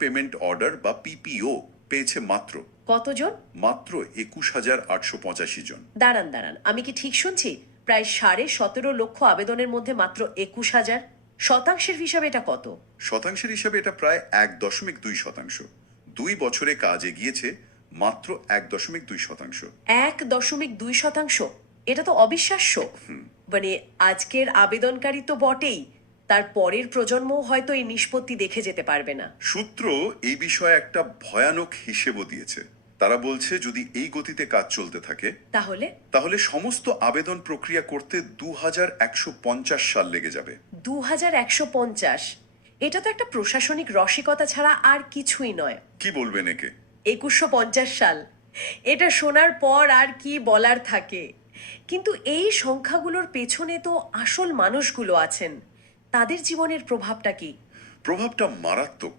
Payment order বা পিপিও পেয়েছে কতজন? মাত্র 21,885 জন। দাঁড়ান, আমি কি ঠিক শুনছি? প্রায় 17.5 লক্ষ আবেদনের মধ্যে মাত্র 21,000? শতাংশের হিসাবে এটা কত? শতাংশের হিসাবে এটা প্রায় 1.2%। 2 বছরে কাজ এগিয়েছে মাত্র 1.2%। 1.2%? এটা তো অবিশ্বাস্য। মানে আজকের আবেদনকারী তো বটেই, তার পরের প্রজন্মও হয়তো এই নিষ্পত্তি দেখে যেতে পারবে না। সূত্র এই বিষয়ে একটা ভয়ানক হিসেবও দিয়েছে। তারা বলছে যদি এই গতিতে কাজ চলতে থাকে তাহলে তাহলে সমস্ত আবেদন প্রক্রিয়া করতে 2150 সাল লেগে যাবে। 2150? এটা তো একটা প্রশাসনিক রসিকতা ছাড়া আর কিছুই নয়। কি বলবেন একে? 2150 সাল, এটা শোনার পর আর কি বলার থাকে। কিন্তু এই সংখ্যাগুলোর পেছনে তো আসল মানুষগুলো আছেন, তাদের জীবনের প্রভাবটা কি? প্রভাবটা মারাত্মক।